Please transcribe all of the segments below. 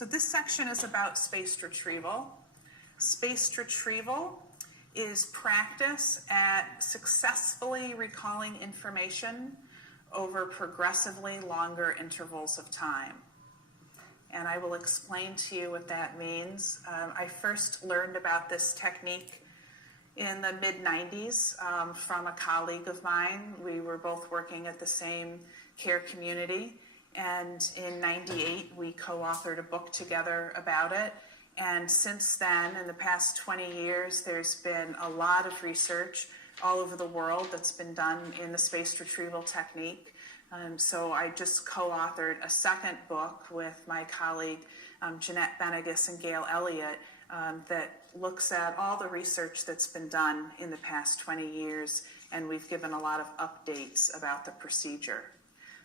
So this section is about spaced retrieval. Spaced retrieval is practice at successfully recalling information over progressively longer intervals of time. And I will explain to you what that means. I first learned about this technique in the mid-90s from a colleague of mine. We were both working at the same care community. And in '98, we co-authored a book together about it. And since then, in the past 20 years, there's been a lot of research all over the world that's been done in the spaced retrieval technique. So I just co-authored a second book with my colleague Jeanette Benegas and Gail Elliott that looks at all the research that's been done in the past 20 years, and we've given a lot of updates about the procedure.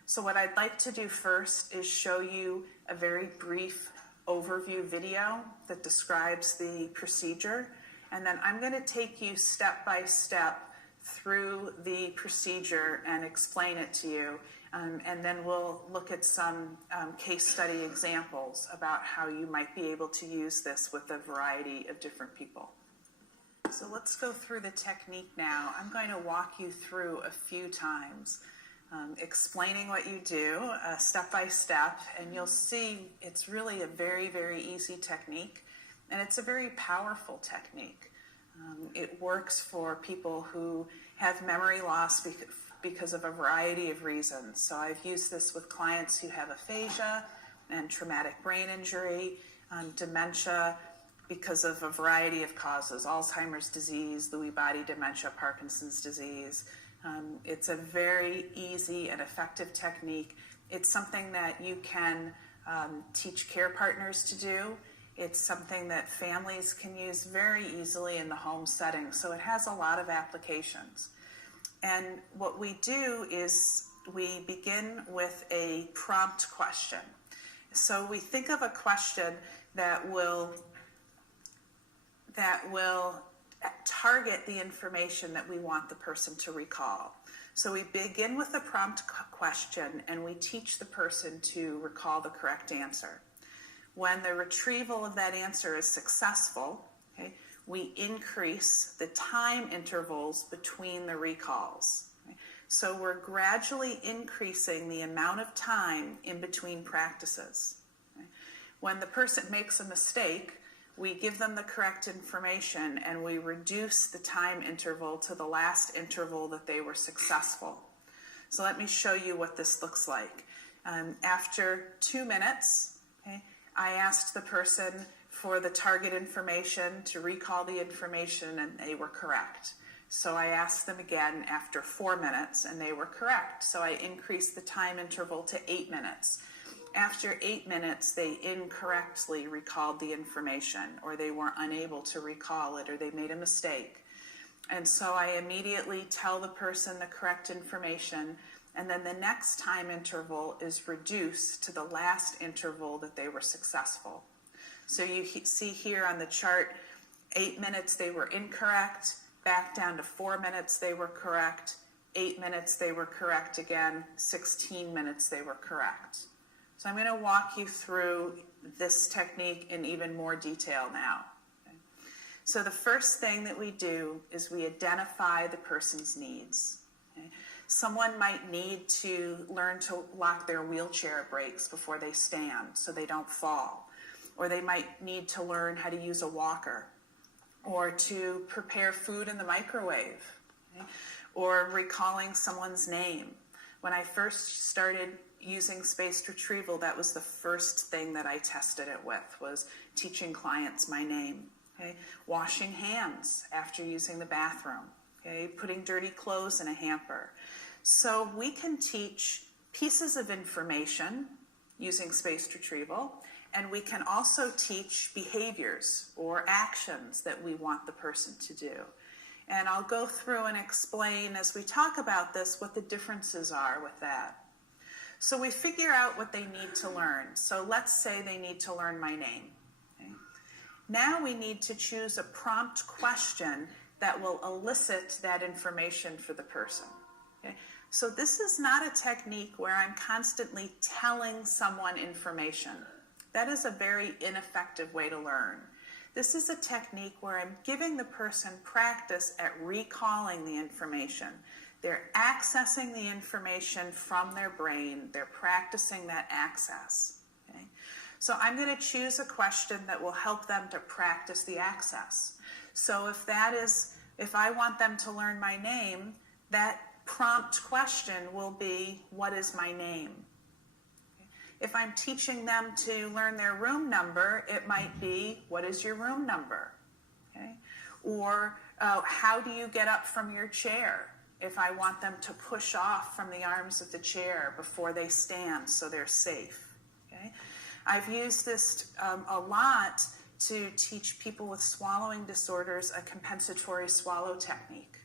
So what I'd like to do first is show you a very brief overview video that describes the procedure, and then I'm going to take you step by step through the procedure and explain it to you, and then we'll look at some case study examples about how you might be able to use this with a variety of different people. So let's go through the technique now. I'm going to walk you through a few times, explaining what you do step by step, and you'll see it's really a very, very easy technique, and it's a very powerful technique. It works for people who have memory loss because of a variety of reasons. So I've used this with clients who have aphasia and traumatic brain injury, dementia because of a variety of causes, Alzheimer's disease, Lewy body dementia, Parkinson's disease. It's a very easy and effective technique. It's something that you can teach care partners to do. It's something that families can use very easily in the home setting, so it has a lot of applications. And what we do is we begin with a prompt question. So we think of a question that will target the information that we want the person to recall. So we begin with a prompt question, and we teach the person to recall the correct answer. When the retrieval of that answer is successful, okay, we increase the time intervals between the recalls. Okay? So we're gradually increasing the amount of time in between practices. Okay? When the person makes a mistake, we give them the correct information and we reduce the time interval to the last interval that they were successful. So let me show you what this looks like. After 2 minutes, okay, I asked the person for the target information to recall the information, and they were correct. So I asked them again after 4 minutes, and they were correct. So I increased the time interval to 8 minutes. After 8 minutes, they incorrectly recalled the information, or they were unable to recall it, or they made a mistake. And so I immediately tell the person the correct information, and then the next time interval is reduced to the last interval that they were successful. So you see here on the chart, 8 minutes they were incorrect, back down to 4 minutes they were correct, 8 minutes they were correct again, 16 minutes they were correct. So I'm going to walk you through this technique in even more detail now. Okay? So the first thing that we do is we identify the person's needs. Okay? Someone might need to learn to lock their wheelchair brakes before they stand so they don't fall. Or they might need to learn how to use a walker, or to prepare food in the microwave, okay? Or recalling someone's name. When I first started using spaced retrieval, that was the first thing that I tested it with, was teaching clients my name. Okay? Washing hands after using the bathroom, okay? Putting dirty clothes in a hamper. So we can teach pieces of information using spaced retrieval, and we can also teach behaviors or actions that we want the person to do. And I'll go through and explain as we talk about this what the differences are with that. So we figure out what they need to learn. So let's say they need to learn my name. Okay? Now we need to choose a prompt question that will elicit that information for the person. Okay? So this is not a technique where I'm constantly telling someone information. That is a very ineffective way to learn. This is a technique where I'm giving the person practice at recalling the information. They're accessing the information from their brain. They're practicing that access. Okay? So I'm going to choose a question that will help them to practice the access. So if I want them to learn my name, that prompt question will be, what is my name? If I'm teaching them to learn their room number, it might be, what is your room number? Okay? Or how do you get up from your chair? If I want them to push off from the arms of the chair before they stand so they're safe. Okay? I've used this a lot to teach people with swallowing disorders a compensatory swallow technique.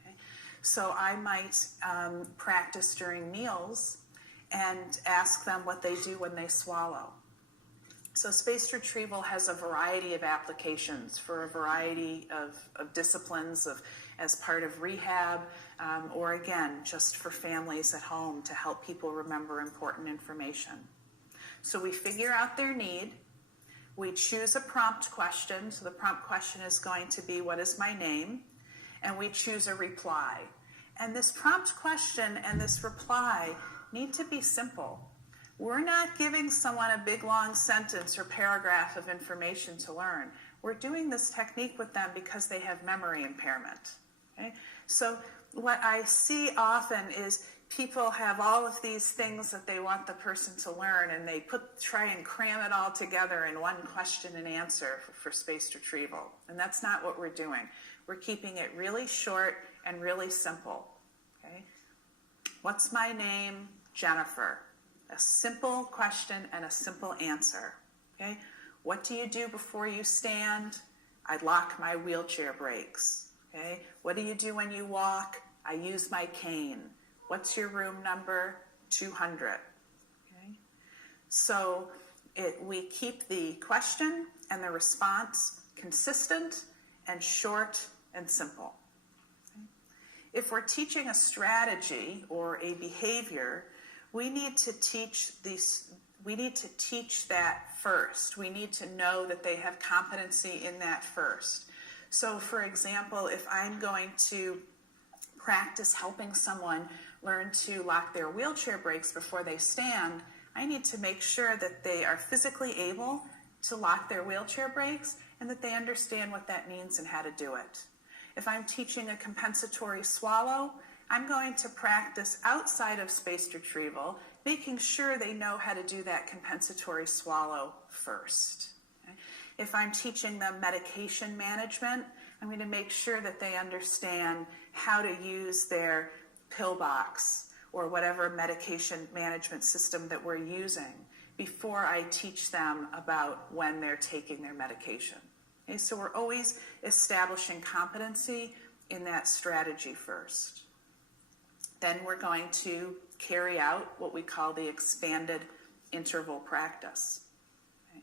Okay? So I might practice during meals and ask them what they do when they swallow. So spaced retrieval has a variety of applications for a variety of disciplines as part of rehab, or again, just for families at home to help people remember important information. So we figure out their need. We choose a prompt question. So the prompt question is going to be, what is my name? And we choose a reply. And this prompt question and this reply need to be simple. We're not giving someone a big long sentence or paragraph of information to learn. We're doing this technique with them because they have memory impairment. Okay? So what I see often is people have all of these things that they want the person to learn, and they try and cram it all together in one question and answer for spaced retrieval. And that's not what we're doing. We're keeping it really short and really simple. Okay? What's my name? Jennifer. A simple question and a simple answer. Okay? What do you do before you stand? I lock my wheelchair brakes. Okay? What do you do when you walk? I use my cane. What's your room number? 200. Okay? So we keep the question and the response consistent and short and simple. Okay? If we're teaching a strategy or a behavior, we need to teach that first. We need to know that they have competency in that first. So for example, if I'm going to practice helping someone learn to lock their wheelchair brakes before they stand, I need to make sure that they are physically able to lock their wheelchair brakes and that they understand what that means and how to do it. If I'm teaching a compensatory swallow, I'm going to practice outside of spaced retrieval, making sure they know how to do that compensatory swallow first. Okay? If I'm teaching them medication management, I'm going to make sure that they understand how to use their pill box or whatever medication management system that we're using before I teach them about when they're taking their medication. Okay? So we're always establishing competency in that strategy first. Then we're going to carry out what we call the expanded interval practice. Okay?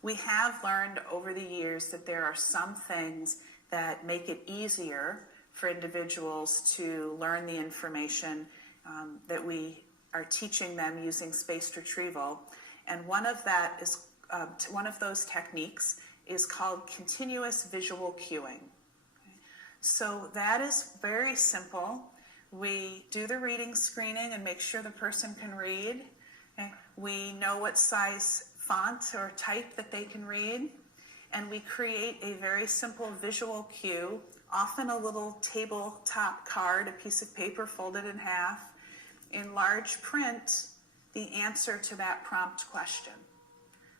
We have learned over the years that there are some things that make it easier for individuals to learn the information that we are teaching them using spaced retrieval. And one of those techniques is called continuous visual cueing. Okay? So that is very simple. We do the reading screening and make sure the person can read. Okay? We know what size font or type that they can read. And we create a very simple visual cue, often a little tabletop card, a piece of paper folded in half, in large print, the answer to that prompt question.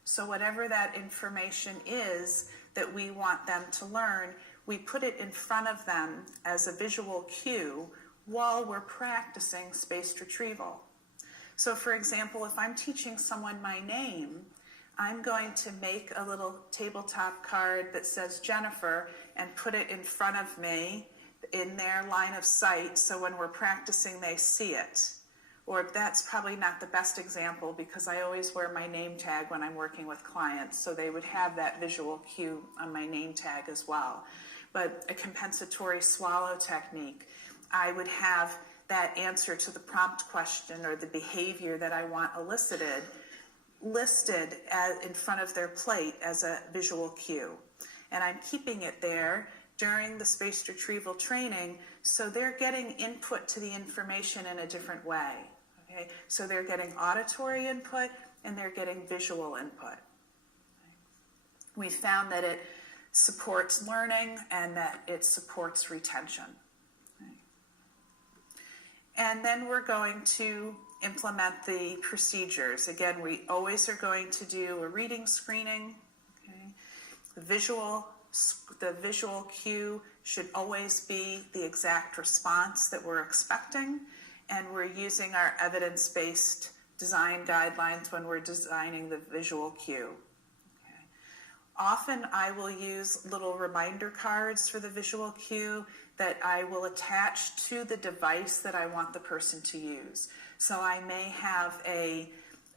So whatever that information is that we want them to learn, we put it in front of them as a visual cue while we're practicing spaced retrieval. So for example, if I'm teaching someone my name, I'm going to make a little tabletop card that says Jennifer and put it in front of me in their line of sight so when we're practicing they see it. Or that's probably not the best example because I always wear my name tag when I'm working with clients, so they would have that visual cue on my name tag as well. But a compensatory swallow technique, I would have that answer to the prompt question or the behavior that I want elicited listed in front of their plate as a visual cue. And I'm keeping it there during the spaced retrieval training, so they're getting input to the information in a different way. Okay? So they're getting auditory input and they're getting visual input. We found that it supports learning and that it supports retention. And then we're going to implement the procedures. Again, we always are going to do a reading screening. Okay? The visual cue should always be the exact response that we're expecting, and we're using our evidence-based design guidelines when we're designing the visual cue. Okay. Often I will use little reminder cards for the visual cue that I will attach to the device that I want the person to use. So I may have a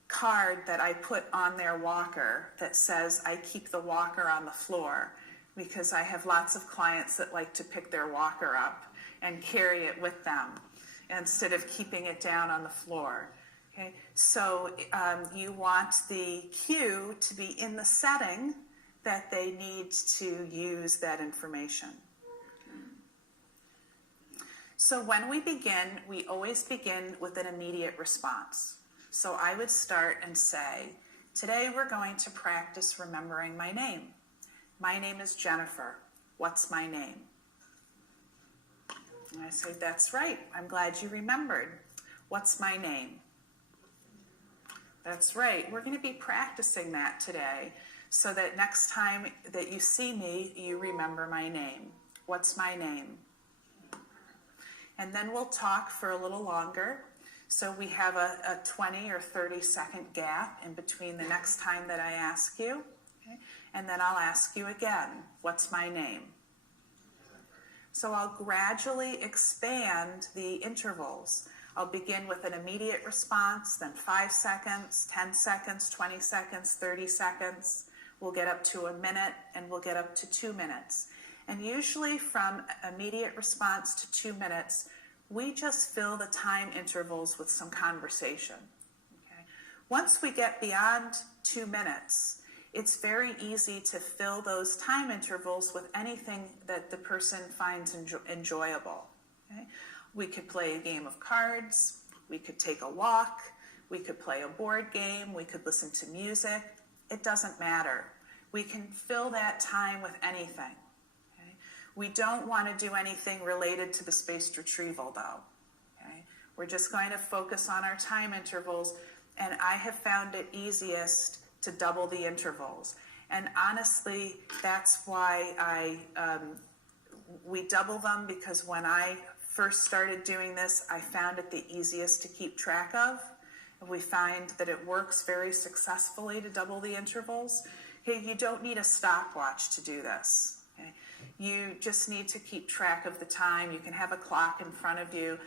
card that I put on their walker that says I keep the walker on the floor, because I have lots of clients that like to pick their walker up and carry it with them instead of keeping it down on the floor. Okay? So you want the cue to be in the setting that they need to use that information. So when we begin, we always begin with an immediate response. So I would start and say, today we're going to practice remembering my name. My name is Jennifer. What's my name? And I say, that's right. I'm glad you remembered. What's my name? That's right. We're going to be practicing that today so that next time that you see me, you remember my name. What's my name? And then we'll talk for a little longer. So we have a 20 or 30 second gap in between the next time that I ask you. Okay? And then I'll ask you again, what's my name? So I'll gradually expand the intervals. I'll begin with an immediate response, then 5 seconds, 10 seconds, 20 seconds, 30 seconds. We'll get up to a minute, and we'll get up to 2 minutes. And usually from immediate response to 2 minutes, we just fill the time intervals with some conversation. Okay? Once we get beyond 2 minutes, it's very easy to fill those time intervals with anything that the person finds enjoyable. Okay? We could play a game of cards, we could take a walk, we could play a board game, we could listen to music. It doesn't matter. We can fill that time with anything. Okay? We don't want to do anything related to the spaced retrieval, though. Okay? We're just going to focus on our time intervals, and I have found it easiest to double the intervals. And honestly, that's why we double them, because when I first started doing this, I found it the easiest to keep track of. And we find that it works very successfully to double the intervals. Hey, you don't need a stopwatch to do this. Okay? You just need to keep track of the time. You can have a clock in front of you.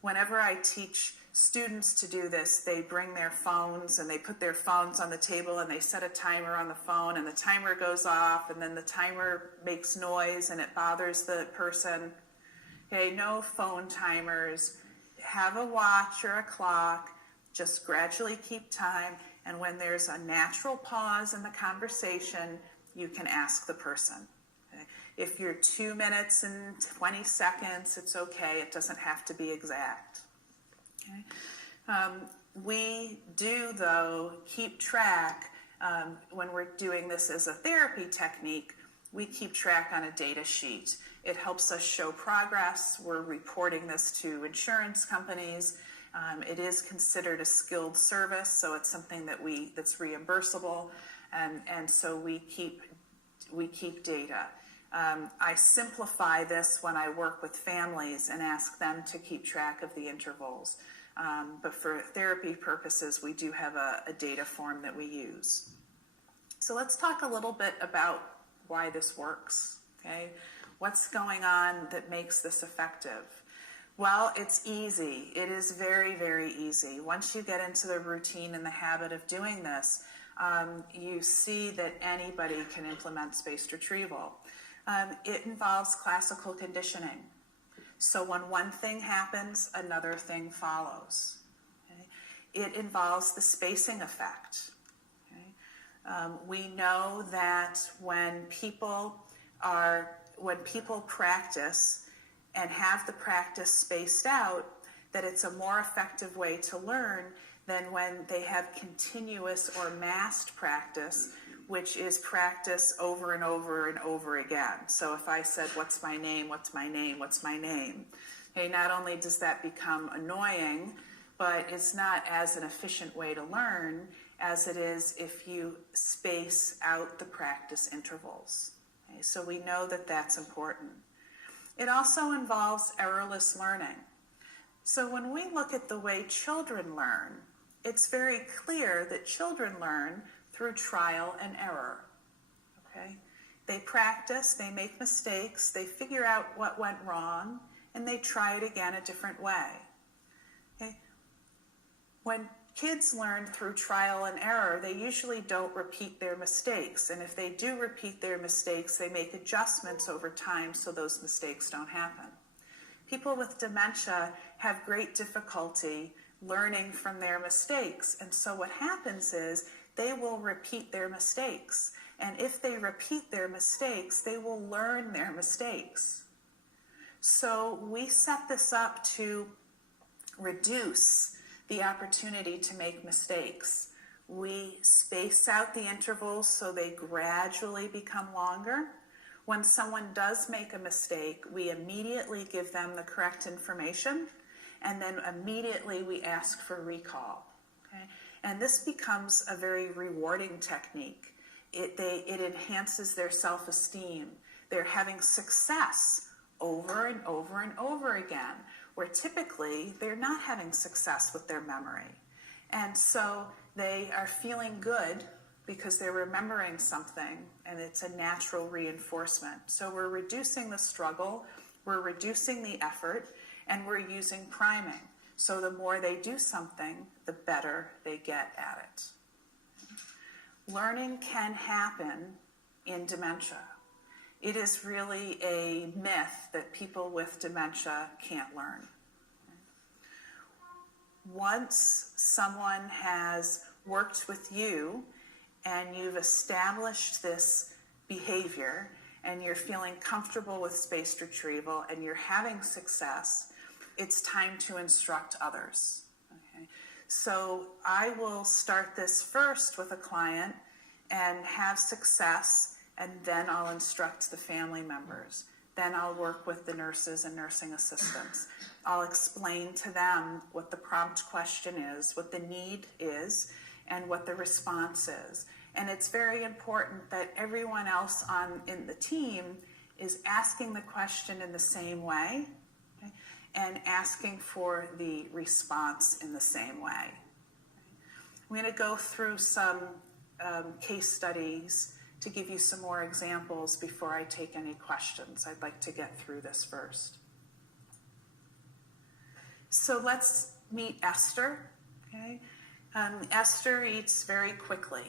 Whenever I teach students to do this, they bring their phones and they put their phones on the table and they set a timer on the phone, and the timer goes off, and then the timer makes noise and it bothers the person. Okay, no phone timers. Have a watch or a clock. Just gradually keep time, and when there's a natural pause in the conversation, you can ask the person. Okay? If you're 2 minutes and 20 seconds, it's okay. It doesn't have to be exact. Okay? We do, though, keep track when we're doing this as a therapy technique. We keep track on a data sheet. It helps us show progress. We're reporting this to insurance companies. It is considered a skilled service, so it's something that's reimbursable, and so we keep data. I simplify this when I work with families and ask them to keep track of the intervals. But for therapy purposes, we do have a data form that we use. So let's talk a little bit about why this works. Okay? What's going on that makes this effective? Well, it's easy. It is very, very easy. Once you get into the routine and the habit of doing this, you see that anybody can implement spaced retrieval. It involves classical conditioning. So when one thing happens, another thing follows. Okay? It involves the spacing effect. We know that when people practice and have the practice spaced out, that it's a more effective way to learn than when they have continuous or massed practice, which is practice over and over and over again. So if I said, what's my name, what's my name, what's my name? Okay, not only does that become annoying, but it's not as an efficient way to learn as it is if you space out the practice intervals. Okay, so we know that that's important. It also involves errorless learning. So when we look at the way children learn, it's very clear that children learn through trial and error. Okay? They practice, they make mistakes, they figure out what went wrong, and they try it again a different way. Okay? When kids learn through trial and error, they usually don't repeat their mistakes. And if they do repeat their mistakes, they make adjustments over time so those mistakes don't happen. People with dementia have great difficulty learning from their mistakes. And so what happens is they will repeat their mistakes. And if they repeat their mistakes, they will learn their mistakes. So we set this up to reduce the opportunity to make mistakes. We space out the intervals so they gradually become longer. When someone does make a mistake, we immediately give them the correct information, and then immediately we ask for recall. Okay? And this becomes a very rewarding technique. It enhances their self-esteem. They're having success over and over and over again, where typically they're not having success with their memory. And so they are feeling good because they're remembering something, and it's a natural reinforcement. So we're reducing the struggle, we're reducing the effort, and we're using priming. So the more they do something, the better they get at it. Learning can happen in dementia. It is really a myth that people with dementia can't learn. Once someone has worked with you and you've established this behavior and you're feeling comfortable with spaced retrieval and you're having success, it's time to instruct others. Okay? So I will start this first with a client and have success, and then I'll instruct the family members. Then I'll work with the nurses and nursing assistants. I'll explain to them what the prompt question is, what the need is, and what the response is. And it's very important that everyone else in the team is asking the question in the same way, okay, and asking for the response in the same way. I'm going to go through some case studies to give you some more examples before I take any questions. I'd like to get through this first. So let's meet Esther. Okay? Esther eats very quickly.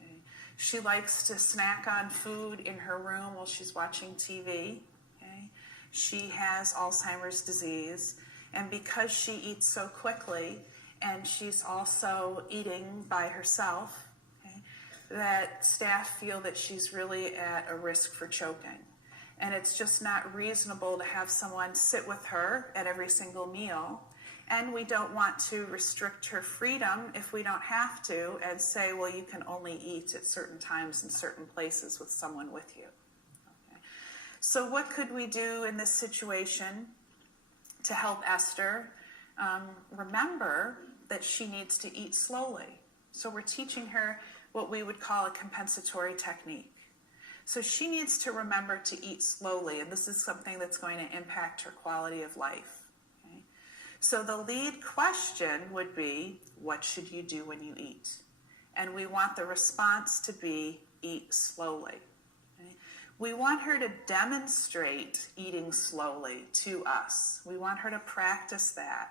Okay? She likes to snack on food in her room while she's watching TV. Okay? She has Alzheimer's disease, and because she eats so quickly, and she's also eating by herself, that staff feel that she's really at a risk for choking. And it's just not reasonable to have someone sit with her at every single meal. And we don't want to restrict her freedom if we don't have to and say, well, you can only eat at certain times in certain places with someone with you. Okay. So what could we do in this situation to help Esther remember that she needs to eat slowly? So we're teaching her what we would call a compensatory technique. So she needs to remember to eat slowly, and this is something that's going to impact her quality of life. Okay? So the lead question would be, what should you do when you eat? And we want the response to be, eat slowly. Okay? We want her to demonstrate eating slowly to us. We want her to practice that,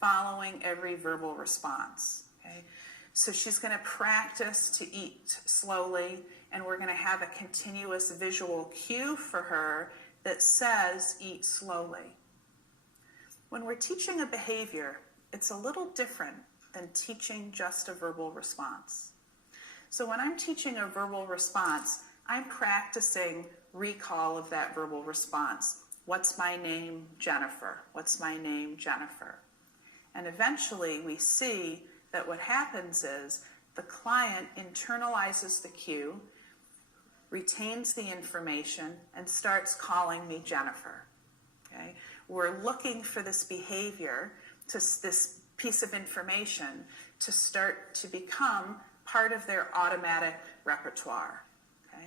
following every verbal response. Okay? So she's going to practice to eat slowly, and we're going to have a continuous visual cue for her that says, eat slowly. When we're teaching a behavior, it's a little different than teaching just a verbal response. So when I'm teaching a verbal response, I'm practicing recall of that verbal response. What's my name? Jennifer. What's my name? Jennifer. And eventually we see that what happens is the client internalizes the cue, retains the information, and starts calling me Jennifer. Okay? We're looking for this behavior, this piece of information, to start to become part of their automatic repertoire. Okay?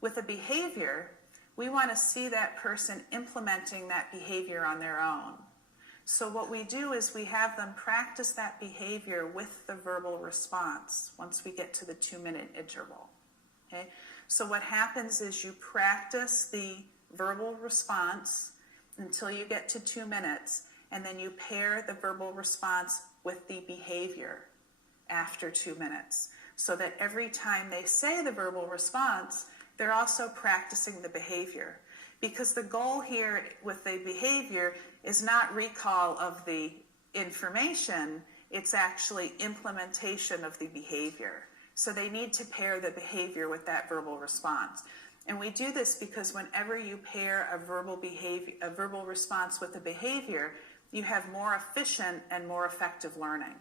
With a behavior, we want to see that person implementing that behavior on their own. So what we do is we have them practice that behavior with the verbal response once we get to the 2-minute interval. Okay? So what happens is you practice the verbal response until you get to 2 minutes, and then you pair the verbal response with the behavior after 2 minutes, so that every time they say the verbal response, they're also practicing the behavior. Because the goal here with the behavior is not recall of the information, it's actually implementation of the behavior. So they need to pair the behavior with that verbal response. And we do this because whenever you pair a verbal response with a behavior, you have more efficient and more effective learning.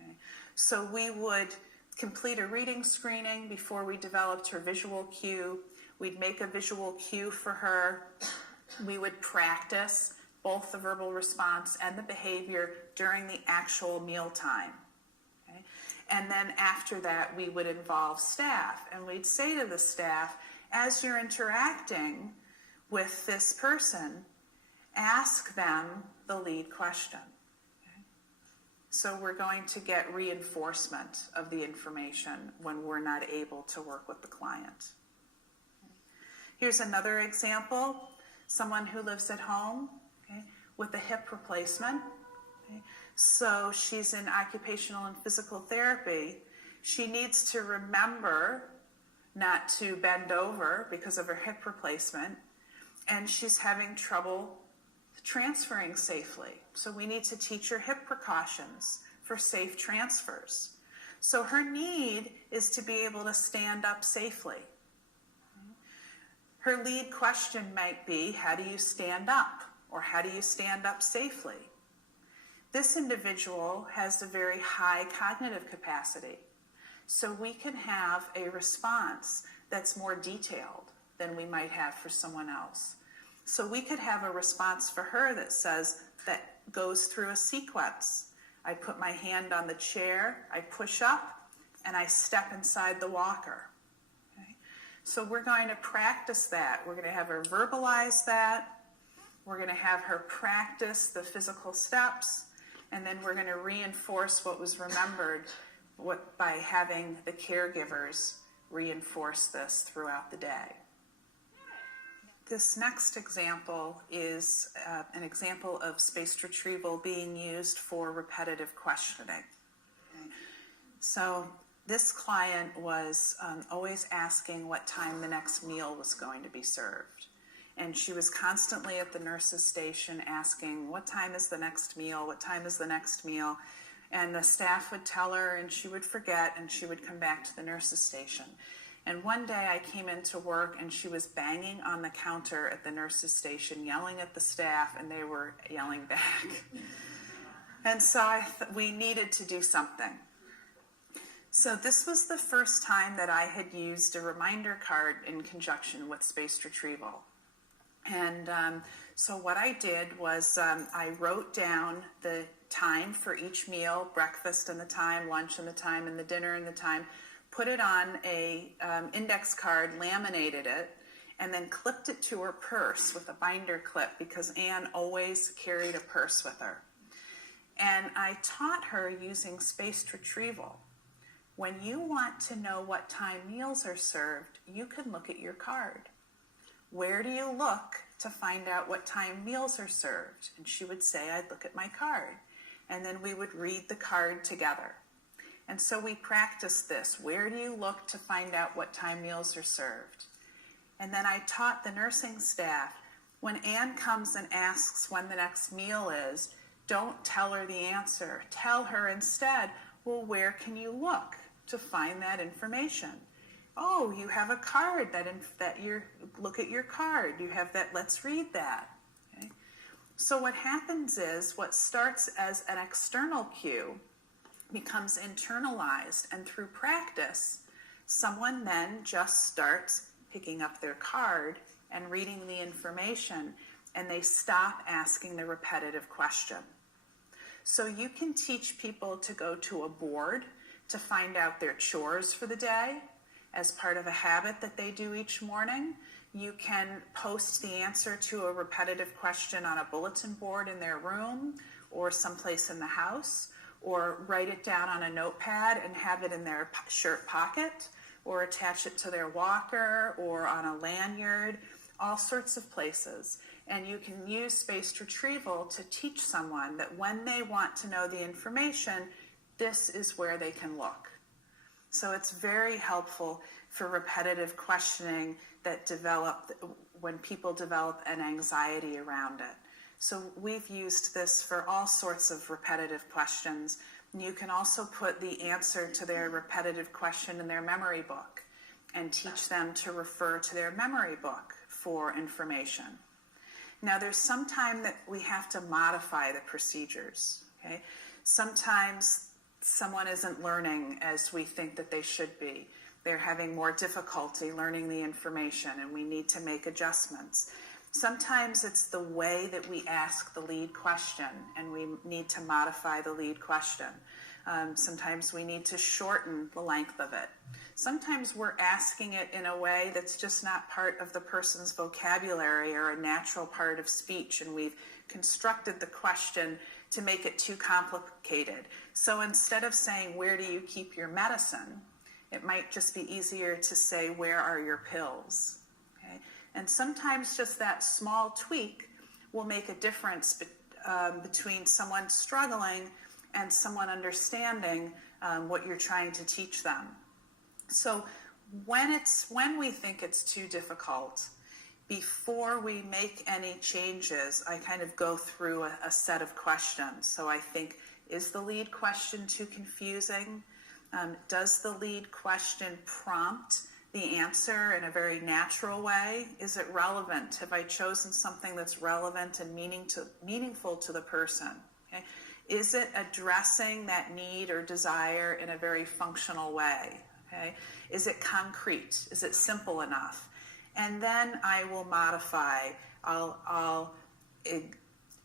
Okay? So we would complete a reading screening before we developed her visual cue. We'd make a visual cue for her. We would practice both the verbal response and the behavior during the actual meal time. Okay? And then after that, we would involve staff. And we'd say to the staff, as you're interacting with this person, ask them the lead question. Okay? So we're going to get reinforcement of the information when we're not able to work with the client. Here's another example, someone who lives at home, okay, with a hip replacement. Okay. So she's in occupational and physical therapy. She needs to remember not to bend over because of her hip replacement, and she's having trouble transferring safely. So we need to teach her hip precautions for safe transfers. So her need is to be able to stand up safely. Her lead question might be, how do you stand up? Or how do you stand up safely? This individual has a very high cognitive capacity. So we can have a response that's more detailed than we might have for someone else. So we could have a response for her that goes through a sequence. I put my hand on the chair, I push up, and I step inside the walker. So we're going to practice that. We're going to have her verbalize that. We're going to have her practice the physical steps. And then we're going to reinforce what was remembered by having the caregivers reinforce this throughout the day. This next example is an example of spaced retrieval being used for repetitive questioning. Okay. So this client was always asking what time the next meal was going to be served. And she was constantly at the nurse's station asking, what time is the next meal? What time is the next meal? And the staff would tell her, and she would forget, and she would come back to the nurse's station. And one day I came into work, and she was banging on the counter at the nurse's station, yelling at the staff, and they were yelling back. And so we needed to do something. So this was the first time that I had used a reminder card in conjunction with spaced retrieval. And so what I did was I wrote down the time for each meal, breakfast and the time, lunch and the time, and the dinner and the time, put it on a index card, laminated it, and then clipped it to her purse with a binder clip because Anne always carried a purse with her. And I taught her using spaced retrieval. When you want to know what time meals are served, you can look at your card. Where do you look to find out what time meals are served? And she would say, I'd look at my card. And then we would read the card together. And so we practiced this. Where do you look to find out what time meals are served? And then I taught the nursing staff, when Anne comes and asks when the next meal is, don't tell her the answer. Tell her instead, well, where can you look to find that information. Oh, you have a card look at your card. You have that, let's read that. Okay? So what happens is what starts as an external cue becomes internalized, and through practice, someone then just starts picking up their card and reading the information, and they stop asking the repetitive question. So you can teach people to go to a board to find out their chores for the day as part of a habit that they do each morning. You can post the answer to a repetitive question on a bulletin board in their room or someplace in the house, or write it down on a notepad and have it in their shirt pocket, or attach it to their walker or on a lanyard, all sorts of places. And you can use spaced retrieval to teach someone that when they want to know the information, this is where they can look. So it's very helpful for repetitive questioning that when people develop an anxiety around it. So we've used this for all sorts of repetitive questions. You can also put the answer to their repetitive question in their memory book and teach them to refer to their memory book for information. Now, there's some time that we have to modify the procedures. Okay? Sometimes someone isn't learning as we think that they should be. They're having more difficulty learning the information, and we need to make adjustments. Sometimes it's the way that we ask the lead question, and we need to modify the lead question. Sometimes we need to shorten the length of it. Sometimes we're asking it in a way that's just not part of the person's vocabulary or a natural part of speech, and we've constructed the question to make it too complicated. So instead of saying, "Where do you keep your medicine?" it might just be easier to say, "Where are your pills?" Okay? And sometimes just that small tweak will make a difference between someone struggling and someone understanding what you're trying to teach them. So when we think it's too difficult, before we make any changes, I kind of go through a set of questions. So I think, is the lead question too confusing? Does the lead question prompt the answer in a very natural way? Is it relevant? Have I chosen something that's relevant and meaningful to the person? Okay? Is it addressing that need or desire in a very functional way? Okay? Is it concrete? Is it simple enough? And then I will modify. I'll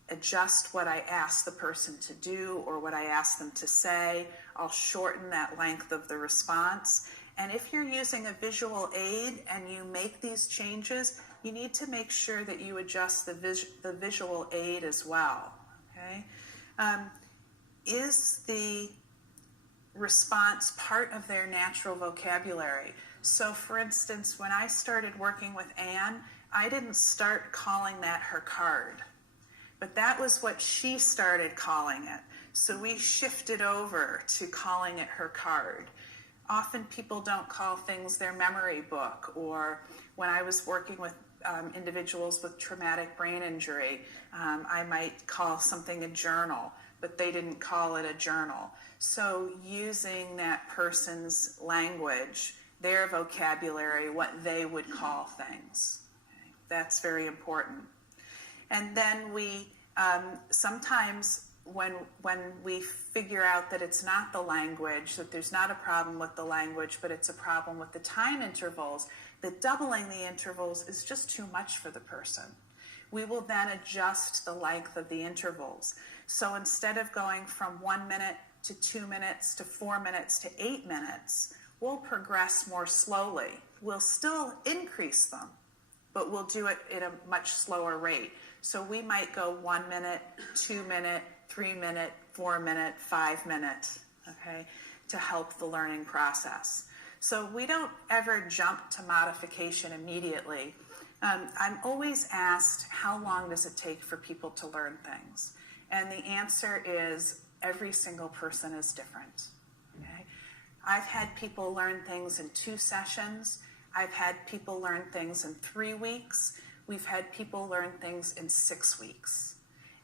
adjust what I ask the person to do or what I ask them to say. I'll shorten that length of the response. And if you're using a visual aid and you make these changes, you need to make sure that you adjust the visual aid as well. Okay? Is the response part of their natural vocabulary? So for instance, when I started working with Anne, I didn't start calling that her card, but that was what she started calling it. So we shifted over to calling it her card. Often people don't call things their memory book, or when I was working with individuals with traumatic brain injury, I might call something a journal, but they didn't call it a journal. So using that person's language, their vocabulary, what they would call things. Okay? That's very important. And then we sometimes when we figure out that it's not the language, that there's not a problem with the language, but it's a problem with the time intervals, that doubling the intervals is just too much for the person. We will then adjust the length of the intervals. So instead of going from 1 minute to 2 minutes to 4 minutes to 8 minutes, we'll progress more slowly. We'll still increase them, but we'll do it at a much slower rate. So we might go 1 minute, 2 minute, 3 minute, 4 minute, 5 minute, okay, to help the learning process. So we don't ever jump to modification immediately. I'm always asked, how long does it take for people to learn things? And the answer is, every single person is different. Okay? I've had people learn things in 2 sessions. I've had people learn things in 3 weeks. We've had people learn things in 6 weeks.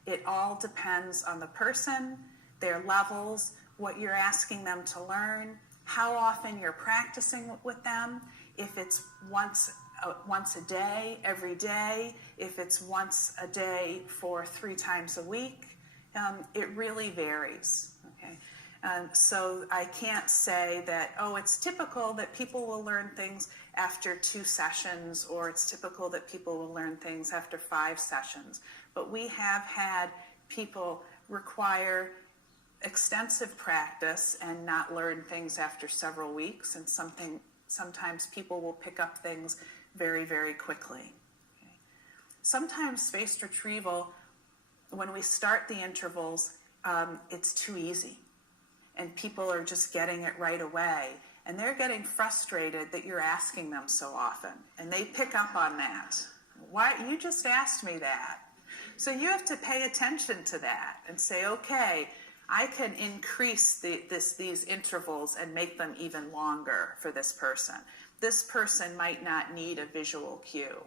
It all depends on the person, their levels, what you're asking them to learn, how often you're practicing with them, if it's once a day, every day, if it's once a day for 3 times a week. It really varies. Okay? So I can't say that, oh, it's typical that people will learn things after 2 sessions, or it's typical that people will learn things after 5 sessions. But we have had people require extensive practice and not learn things after several weeks, and sometimes people will pick up things very, very quickly. Okay. Sometimes spaced retrieval, when we start the intervals, it's too easy, and people are just getting it right away, and they're getting frustrated that you're asking them so often, and they pick up on that. Why? You just asked me that. So you have to pay attention to that and say, okay, I can increase these intervals and make them even longer for this person. This person might not need a visual cue.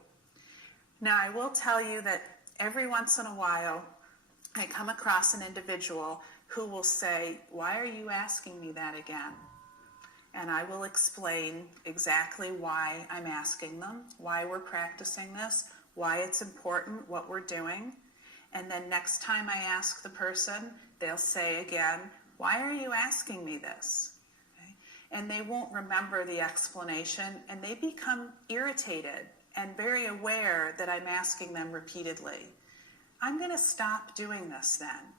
Now, I will tell you that every once in a while, I come across an individual who will say, why are you asking me that again? And I will explain exactly why I'm asking them, why we're practicing this, why it's important, what we're doing. And then next time I ask the person, they'll say again, why are you asking me this? Okay? And they won't remember the explanation, and they become irritated and very aware that I'm asking them repeatedly. I'm going to stop doing this then.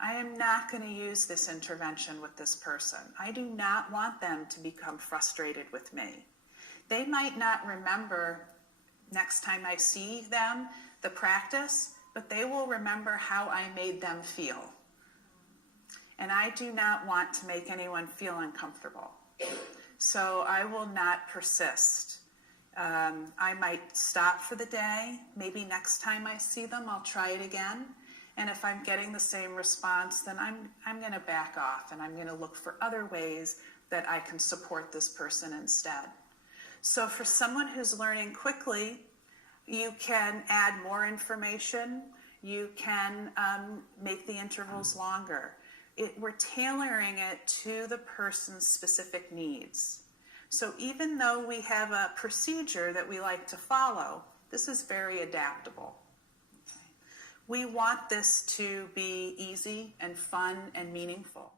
I am not going to use this intervention with this person. I do not want them to become frustrated with me. They might not remember next time I see them the practice, but they will remember how I made them feel. And I do not want to make anyone feel uncomfortable. So I will not persist. I might stop for the day. Maybe next time I see them, I'll try it again. And if I'm getting the same response, then I'm going to back off, and I'm going to look for other ways that I can support this person instead. So for someone who's learning quickly, you can add more information. You can make the intervals longer. We're tailoring it to the person's specific needs. So even though we have a procedure that we like to follow, this is very adaptable. Okay. We want this to be easy and fun and meaningful.